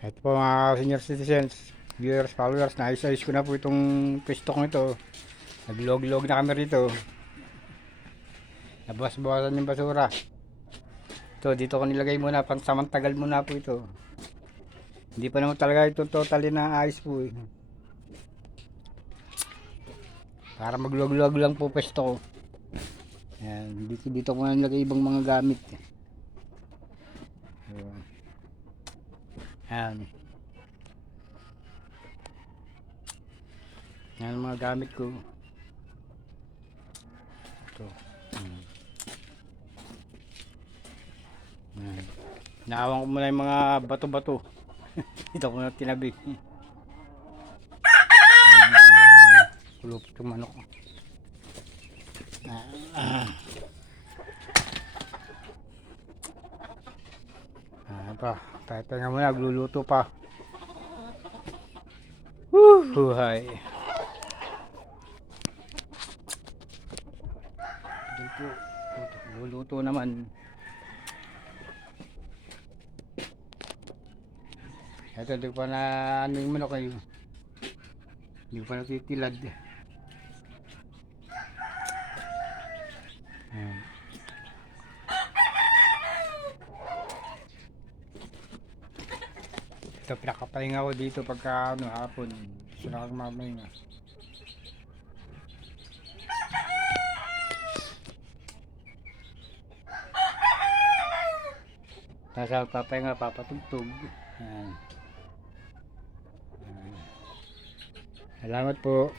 Ito po mga senior citizens, viewers, followers, naayos-ayos ko na po itong pwesto kong ito. Naglog-log na kami rito. Nabawas-bawasan yung basura. Ito, dito ko nilagay muna, pang samantagal muna po ito. Hindi pa naman talaga ito totally na ayos po eh. Para maglog-log lang po pwesto ko. Ayan, dito ko na nilagay ibang mga gamit. Ayan. Yan ang mga gamit ko. Ito. Yan. Naawan ko muna yung mga bato-bato. Ito ko na tinabi. Kulupit yung manok. Pa, tayo muna, gluluto pa. Buhay. Gluluto naman. Ito, di pa na ano yung manok kayo. Hindi pa natitilad. Ayan. Ito, pinakapahinga ko dito pagka ano, hapon. Gusto na akong mamahinga. Tapos ako papahinga, papatugtog. Ayan. Salamat po.